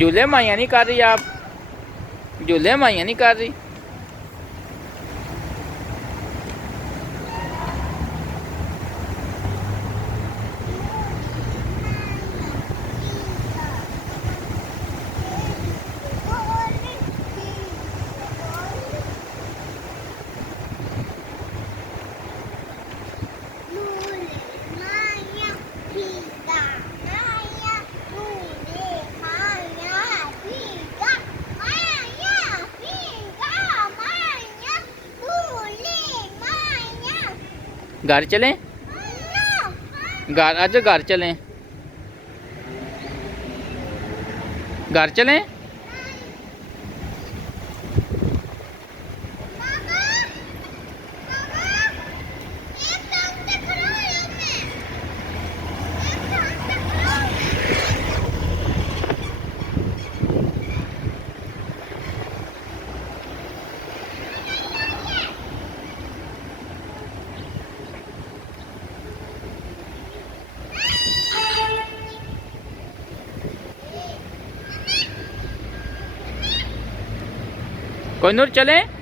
झूले माइया नहीं कर रही आप, झूले माइया नहीं कर रही। घर चलें, घर आज घर चलें, घर चलें। कोहिनूर चलें।